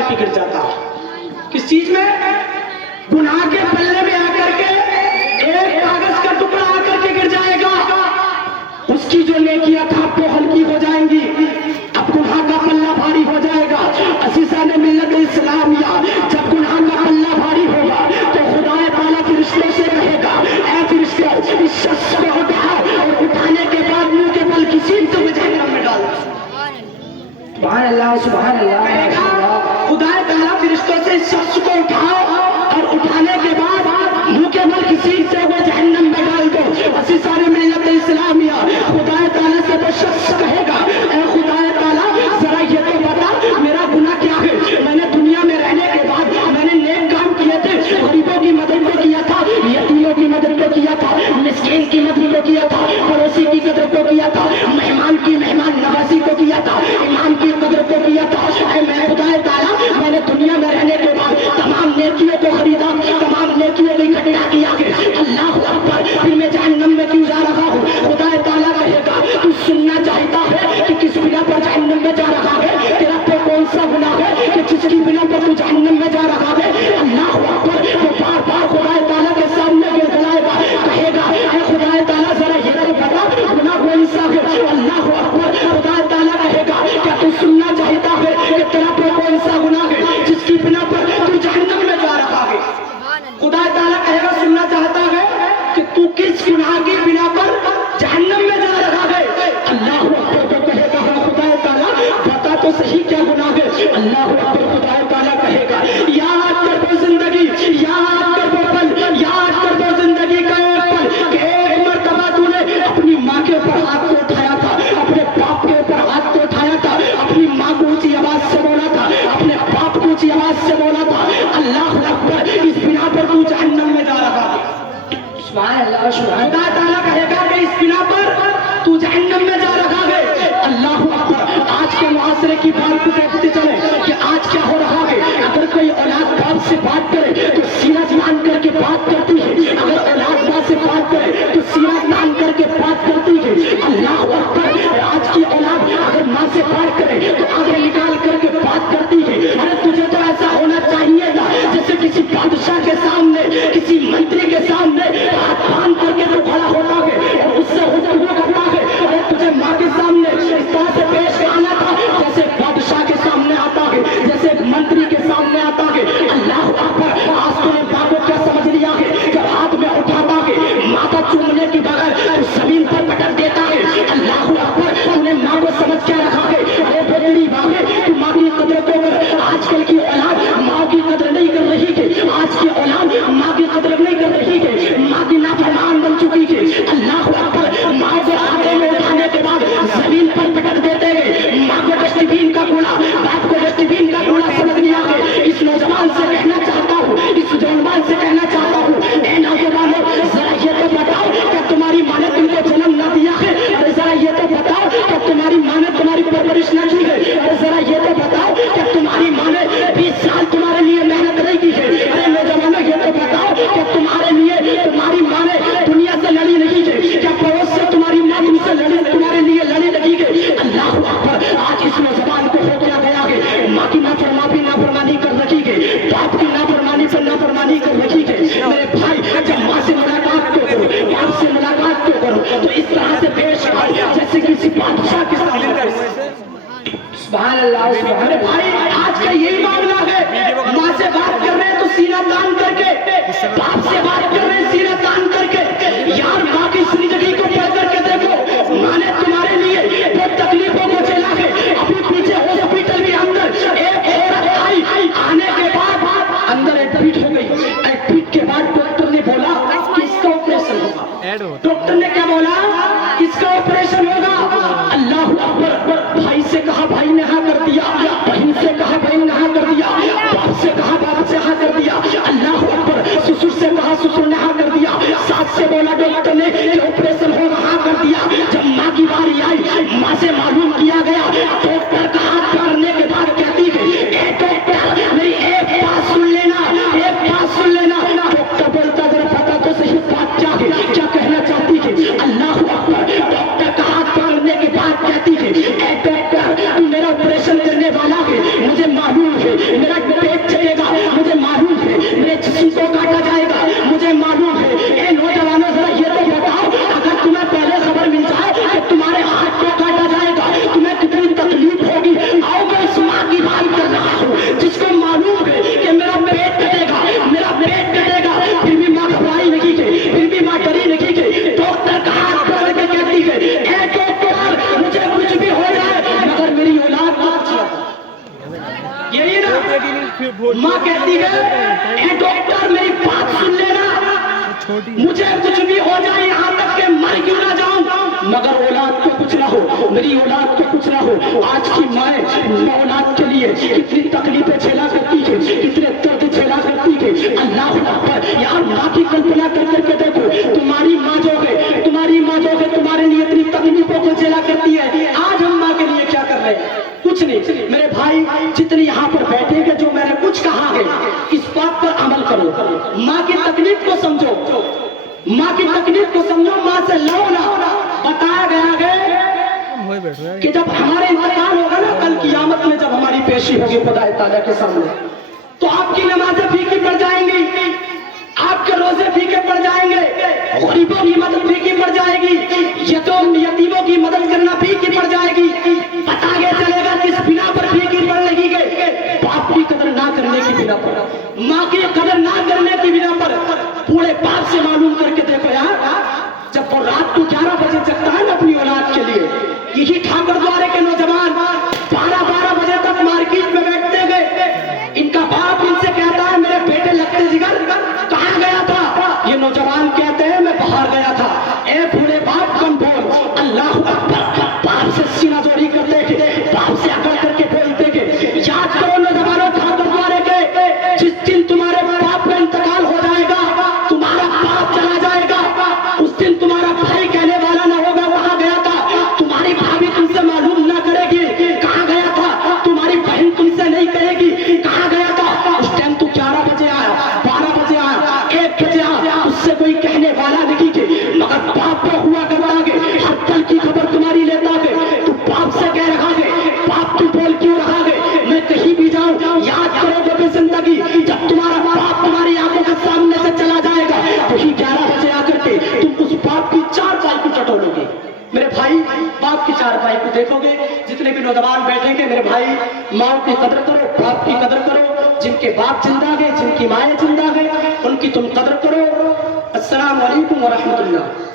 करके गिर जाता है। किस चीज में? गुनाह के पल्ले में आकर के एक कागज का टुकड़ा आकर के गिर जाएगा, उसकी जो नेकियां था वो हल्की हो जाएंगी, अब गुनाह का पल्ला भारी हो जाएगा। असीसा ने मिल्लत इस्लामिया, जब गुनाह का पल्ला भारी होगा तो खुदा ताला फरिश्तों से कहेगा, ऐ फरिश्तों, इस शख्स को उठाओ, और उठाने के बाद मुंह के बल किसी को जहन्नम में डाल। सुभान अल्लाह, सुभान अल्लाह। खुदा ताला फरिश्तों से इस शख्स को उठाओ और उठाने के बाद मुंह के बल किसी से वो जहन्नम में डाल दो। असीसा ने मिल्लत इस्लामिया, खुदा ताला से वो शख्स कहेगा, ऐ खुदा ताला, जरा ये तो बता मेरा गुनाह क्या है। मैंने दुनिया में रहने के बाद मैंने नेक काम किए थे, गरीबों की मदद को किया था, यतीमों की मदद को किया था, मिस्कीन की मदद को किया था, पड़ोसी की कदर को किया था, मेहमान की मेहमान नवाजी को किया था, इमाम की कदर को किया था। मैं खुदा ताला, मैंने दुनिया में रहने के बाद तमाम नेकियों को खरीदा, तमाम नेकियों को इकट्ठा किया। अल्लाह अकबर, फिर मैं जहन्नम में क्यों जा रहा हूँ? खुदा ताला कहेगा, तू सुनना चाहता है कि किस बिना पर जहन्नम में जा रहा है? तेरा तो कौन सा गुनाह है कि जिसकी बिना पर तू जहन्नम में जा रहा है? अल्लाह अकबर, वो बार बार खुदा ताला के सामने गिड़गिड़ाएगा, कहेगा, हे खुदा ताला, जरा ये तो बता गुनाह कौन सा है? अल्लाह अकबर, खुदा ताला कहेगा, क्या तू सुनना चाहता है कि तेरा तो कौन सा गुनाह है जिसकी बिना पर तू जहन्नम में जा रहा है? खुदा ताला कहेगा, सुनना चाहता है कि तू किस गुनाह की बिना पर जहन्नम में जा रहा है? अल्लाह अकबर, तो कहेगा, हाँ खुदा ताला, बता तो सही क्या गुनाह है? अल्लाह अकबर, खुदा ताला कहेगा, याद कर वो जिंदगी, याद कर वो पल, याद कर वो जिंदगी का एक पल कि एक मर्तबा तूने अपनी माँ के ऊपर हाथ को उठाया था, अपने बाप के ऊपर हाथ को उठाया था, अपनी माँ को ऊंची आवाज से बोला था, अपने बाप को ऊंची आवाज से बोला था। अल्लाह अकबर, इस बिना पर तू जहन्नम में जा रहा है। सुभान अल्लाह, सुभान। खुदा ताला कहेगा कि इस बिना पर तू जहन्नम में जा रहा है। अल्लाह अकबर, आज के मुआशरे की बात को देखते चले कि आज क्या हो रहा है। अगर कोई औलाद बाप से बात करे तो सीना मान करके बात करती है, अगर औलाद माँ से बात करे तो सीना मान करके बात करती है। अल्लाह अकबर, आज की औलाद अगर माँ से बात करे तो आगे निकाल करके बात करती है। अरे तुझे तो ऐसा होना चाहिए था जैसे किसी बादशाह के सामने, किसी मंत्री के सामने हाथ बांध करके तो खड़ा होता है और उससे हुक्म करता है। अरे तुझे माँ के सामने इस तरह से पेश आना था जैसे बादशाह के सामने आता है, जैसे मंत्री के सामने आता है। अल्लाह अकबर, आज तूने बात को क्या समझ लिया है? जब हाथ में उठाता है, माथा चूमने के बगैर तो जमीन पर पटक देता है। अल्लाह अकबर, तूने माँ को समझ क्या रखा है? अरे बेटी बाबे, तू माँ की कदर को कर। आजकल की औलाद माँ की कदर नहीं कर रही है, आज की औलाद माँ की कदर नहीं कर रही है, माँ की नाफरमान बन चुकी है। अल्लाह अकबर, माँ को हाथों में उठाने के बाद जमीन पर पटक देते हैं। माँ को डस्टबिन का कूड़ा, बाप को डस्टबिन का कूड़ा समझ लिया है। इस नौजवान से कहना चाहता हूँ, इस नौजवान से कहना चाहता हूँ, ए नौजवानों, जरा ये तो बताओ क्या तुम्हारी माँ ने तुमको जन्म ना दिया है? अरे जरा ये तो बताओ क्या तुम्हारी माँ ने तुम्हारी परवरिश ना की है? अरे जरा ये तो बताओ क्या तुम्हारी माँ ने 20 साल तुम्हारे लिए मेहनत नहीं की है? अरे नौजवानों, ये तो बताओ क्या तुम्हारे लिए तुम्हारी माँ ने दुनिया से लड़ी नहीं है? क्या पड़ोस से तुम्हारी माँ तुमसे लड़ी, तुम्हारे लिए लड़ी नहीं है? अल्लाह अकबर, आज इस नौजवान को हो गया गया है, माँ की नाफरमानी कर रखी है, बाप की नाफरमानी पर नाफरमानी कर रखी है। मेरे भाई, जब माँ से मुलाकात तो करो, बाप से मुलाकात तो करो, तो इस तरह से पेश आओ जैसे किसी बादशाह के सामने। सुभान अल्लाह, सुभान। अरे भाई, आज का यही मामला है, माँ से बात कर रहे हैं तो सीना तान करके, बाप से बात कर रहे हैं सीना तान करके। यार, माँ की जिंदगी को पढ़ करके देखो, माँ ने तुम्हारे लिए वो तकलीफों को झेला है। अभी पीछे हॉस्पिटल भी अंदर एक औरत आई, आने के बाद अंदर एडमिट हो गई। एडमिट के बाद डॉक्टर ने बोला किसका ऑपरेशन होगा? डॉक्टर ने क्या बोला? किसका ऑपरेशन होगा? अल्लाह अकबर, भाई से कहा भाई ने हाँ कर दिया, बहन से कहा बहन ने हाँ कर दिया, बाप से कहा बाप से हाँ कर दिया। अल्लाह अकबर, ससुर से कहा ससुर ने हाँ कर दिया, सास से बोला डॉक्टर ने कि ऑपरेशन होगा, हाँ कर दिया। जब माँ की बारी आई, माँ से मालूम किया गया, डॉक्टर का हाथ करने के बाद कहती है, ए डॉक्टर, मेरी एक बात सुन लेना, एक बात सुन लेना। डॉक्टर बोलता, जरा पता तो सही बात क्या है, क्या कहना चाहती है? अल्लाह अकबर, डॉक्टर का हाथ करने के बाद कहती है, ए डॉक्टर, तू मेरा ऑपरेशन करने वाला है, मुझे मालूम है, मेरा यही ना माँ कहती है ए डॉक्टर मेरी बात सुन लेना, मुझे कुछ भी हो जाए यहाँ तक के मर क्यों ना जाऊं, मगर औलाद को कुछ ना हो, मेरी औलाद को कुछ ना हो। आज की माँ औलाद के लिए कितनी तकलीफें झेला करती है, कितने दर्द झेला करती है। अल्लाह अकबर। यार माँ की कल्पना कर करके देखो, तुम्हारी माँ जो है, तुम्हारी माँ जो है तुम्हारे लिए इतनी तकलीफों को झेला करती है। आज हम माँ के लिए क्या कर रहे हैं? कुछ नहीं। मेरे भाई जितने यहाँ पर बैठेंगे, जो मैंने कुछ कहा है इस बात पर अमल करो, माँ की तकलीफ को समझो, माँ की तकलीफ को समझो, माँ से लो ना। बताया गया है कि जब हमारे इंतकाल होगा ना कल कियामत में, जब हमारी पेशी होगी खुदा ताला के सामने, तो आपकी नमाजें फीकी पड़ जाएंगी, आपके रोजे फीके पड़ जाएंगे, गरीबों की मदद फीकी पड़ जाएगी, यतीमों की मदद करना फीकी पड़ जाएगी। पता ये चलेगा किस बिना पर फीकी पड़ लगी गई, बाप की कदर ना करने की बिना पर, माँ की कदर ना करने की बिना पर। पूरे बाप से मालूम करके देखो यार, जब वो रात को 11 बजे जगता है ना अपनी औलाद के लिए, यही ठाकुर द्वारे के नौजवान 12-12 बजे तक मार्केट में बैठते गए। इनका बाप इनसे कहता है मेरे बेटे लगते जिगर कहाँ गया था? ये नौजवान कहते हैं मैं बाहर गया था। ए बूढ़े बाप कम बोल, अल्लाह अकबर। बाप से सीना जोड़ी करते थे, बाप से अकड़ करके बोलते थे। याद करो नौजवानों ठाकुर द्वारे के, जिस दिन तुम्हारे बाप का इंतकाल हो जाएगा, तुम्हारा बाप चला जाएगा, उस दिन तुम्हारा भाई कहने वाला ना होगा वहां गया था, तुम्हारी भाभी तुमसे मालूम ना करेगी कहाँ गया था, तुम्हारी बहन तुमसे नहीं कहेगी कहाँ गया था। उस टाइम तू 11 बजे आया, 12 बजे आया, 1 बजे आया, उससे कोई कहने वाला नहीं थे, मगर बाप को हुआ करता गे, हर पल की खबर तुम्हारी लेता गे। तू बाप से कह रहा गे, बाप तू बोल क्यों रहा गे, मैं कहीं भी जाऊं याद करोगे अपनी जिंदगी, जब तुम्हारा बाप तुम्हारी आंखों के सामने से चला जाएगा, वही 11 बजे आकर के तुम उस बाप की चारपाई को टटोलोगे। मेरे भाई बाप की चारपाई को देखोगे। जितने भी नौजवान बैठेंगे मेरे भाई, माँ की कदर करो, बाप की कदर करो। जिनके बाप जिंदा गए, जिनकी माएँ जिंदा गए, उनकी तुम कदर करो। अस्सलाम वालेकुम व रहमतुल्लाह।